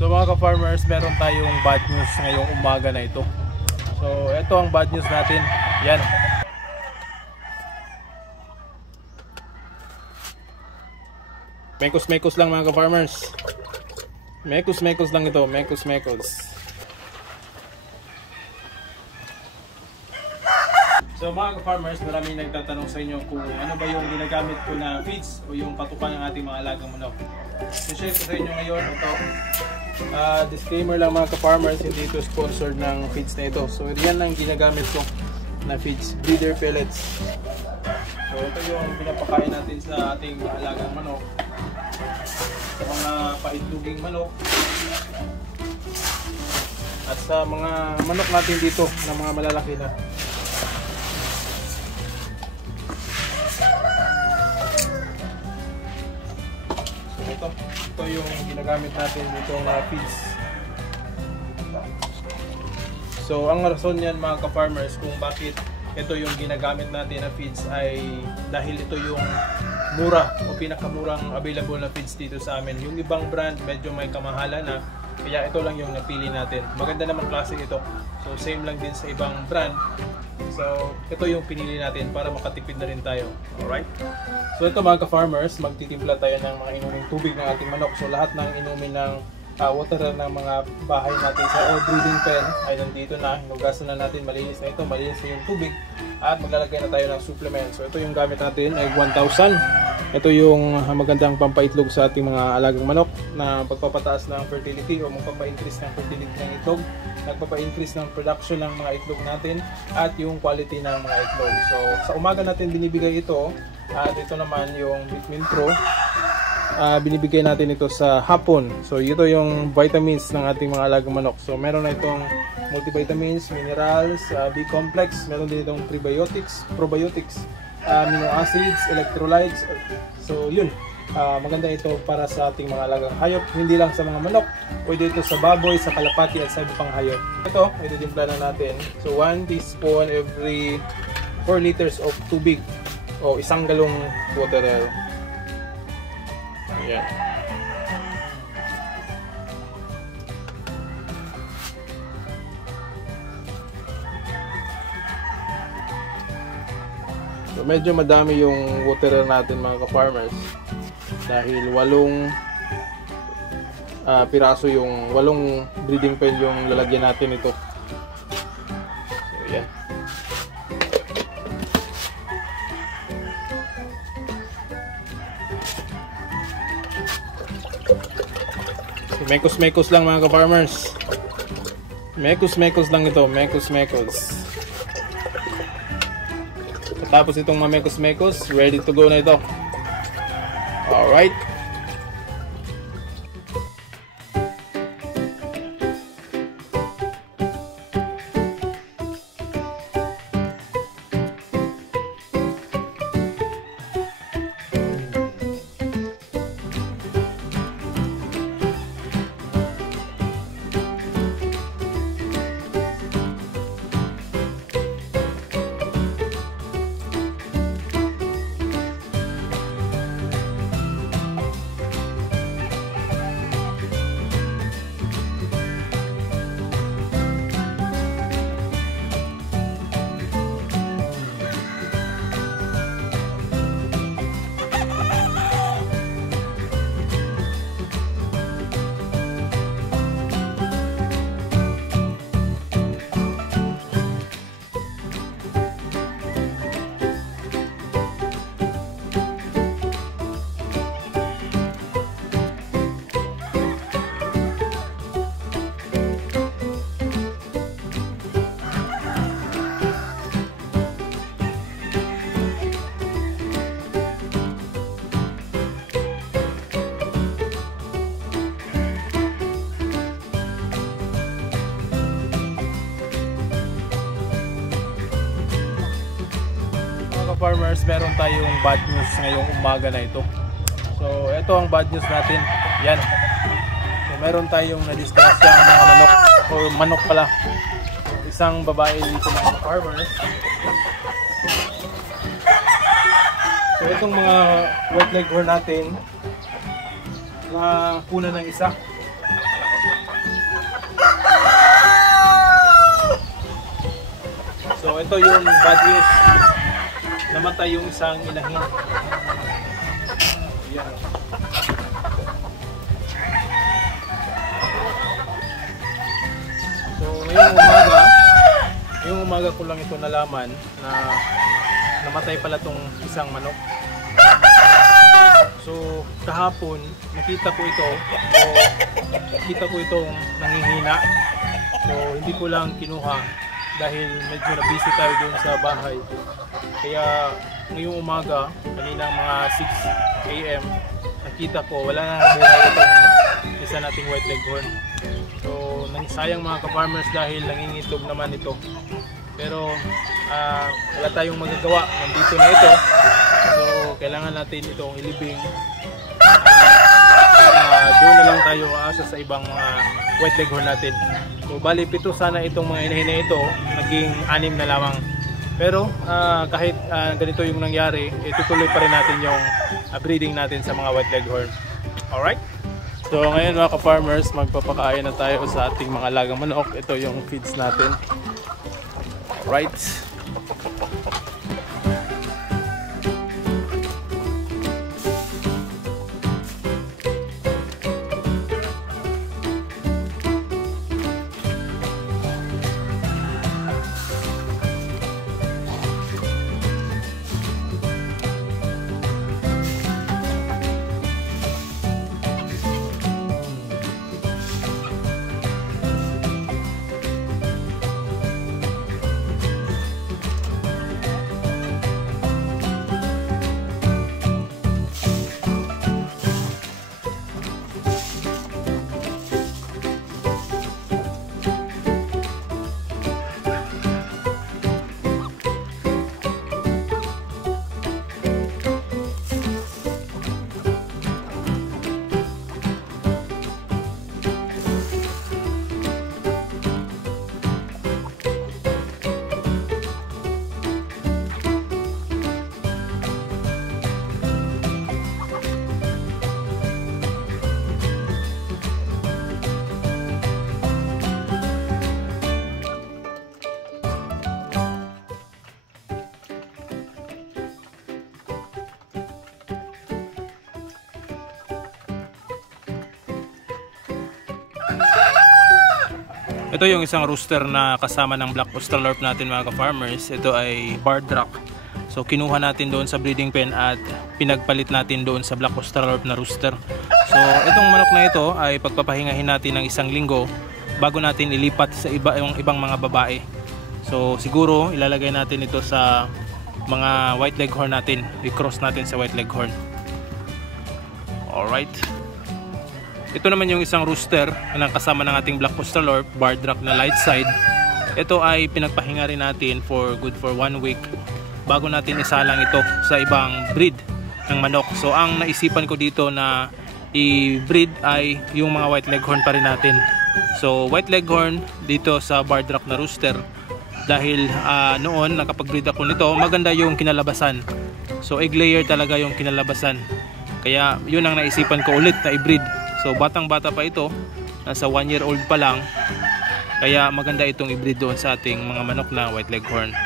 So mga ka-farmers, meron tayong bad news ngayong umaga na ito. So ito ang bad news natin. Yan. Mekos-mekos lang mga ka-farmers. Mekos-mekos lang ito. Mekos-mekos. So mga ka-farmers, maraming nagtatanong sa inyo kung ano ba yung ginagamit ko na feeds o yung patukan ng ating mga alagang manok. So share ko sa inyo ngayon ito. Disclaimer lang mga ka-farmers, hindi ito sponsored ng feeds na ito. So yan lang ginagamit ko na feeds, breeder pellets. So ito yung pinapakain natin sa ating alagang manok, sa mga paitloging manok, at sa mga manok natin dito na mga malalaki na. Ito yung ginagamit natin dito na feeds. So ang rason niyan mga ka-farmers kung bakit ito yung ginagamit natin na feeds ay dahil ito yung mura o pinakamurang available na feeds dito sa amin. Yung ibang brand medyo may kamahalan na, kaya ito lang yung napili natin. Maganda naman klase ito. So same lang din sa ibang brand. So ito yung pinili natin para makatipid na rin tayo. Alright? So ito mga ka-farmers, magtitimpla tayo ng mga inuming tubig ng ating manok. So lahat ng inumin ng water ng mga bahay natin sa breeding pen ay nandito na. Hinugasan na natin, malinis na ito, malinis na yung tubig. At maglalagay na tayo ng supplement. So ito yung gamit natin ay 1,000. Ito yung magandang pampaitlog sa ating mga alagang manok na pagpapataas ng fertility o magpapa-increase ng fertility ng itlog, nagpapa-increase ng production ng mga itlog natin at yung quality ng mga itlog. So sa umaga natin binibigay ito at ito naman yung Vitamin Pro. Binibigay natin ito sa hapon. So ito yung vitamins ng ating mga alagang manok. So meron na itong multivitamins, minerals, B-complex, meron din itong prebiotics, probiotics, amino acids, electrolytes. So yun, maganda ito para sa ating mga alagang hayop, hindi lang sa mga manok, pwede ito sa baboy, sa kalapati at sa iba pang hayop. Ito, ititimpla na natin. So 1 teaspoon every 4 liters of tubig o isang galong water. Ayan. So medyo madami yung water natin mga ka-farmers dahil 8 piraso yung 8 breeding pen yung lalagyan natin ito. So yan. So, mekos-mekos lang mga ka-farmers. Mekos-mekos lang ito, mekos-mekos. Tapos itong mga mekos-mekos, ready to go na ito. Alright. Farmers, meron tayong bad news ngayong umaga na ito. So ito ang bad news natin. Yan. So meron tayong na-distress ng mga manok o manok pala. Isang babae dito mga farmers. So itong mga white leghorn natin na kuna ng isa. ito yung bad news. Namatay yung isang inahin. Yan. So ngayong umaga ko lang ito nalaman na namatay pala tong isang manok. So kahapon nakita ko itong nangihina. So hindi ko lang kinuha dahil medyo na busy tayo doon sa bahay. Kaya ngayong umaga, kaninang mga 6 AM, nakita ko wala na buhay itong isa nating white leghorn. So sayang mga ka-farmers dahil nangingitlog naman ito. Pero wala tayong magagawa, nandito na ito. So kailangan natin itong ilibing. Doon na lang tayo aasa sa ibang mga white leghorn natin. So bali 7 sana itong mga inahin na ito, naging 6 na lamang. Pero kahit ganito yung nangyari, itutuloy pa rin natin yung breeding natin sa mga white leghorn. Alright? So ngayon mga ka-farmers, magpapakain na tayo sa ating mga alagang manok. Ito yung feeds natin. Alright. Ito yung isang rooster na kasama ng Black Australorp natin mga ka-farmers. Ito ay Bardrack. So kinuha natin doon sa breeding pen at pinagpalit natin doon sa Black Australorp na rooster. So itong manok na ito ay pagpapahingahin natin ng 1 linggo bago natin ilipat sa yung ibang mga babae. So siguro ilalagay natin ito sa mga white leghorn natin. I-cross natin sa white leghorn. Alright. Ito naman yung isang rooster na kasama ng ating Black Australorp, Bardrack na light side. Ito ay pinagpahinga rin natin for 1 week bago natin isalang ito sa ibang breed ng manok. So ang naisipan ko dito na i-breed ay yung mga white leghorn pa rin natin. So white leghorn dito sa Bardrack na rooster dahil noon nakapag-breed ako nito, maganda yung kinalabasan. So egg layer talaga yung kinalabasan. Kaya yun ang naisipan ko ulit na i-breed. So batang bata pa ito, nasa 1 year old pa lang. Kaya maganda itong i-breed doon sa ating mga manok na white leghorn.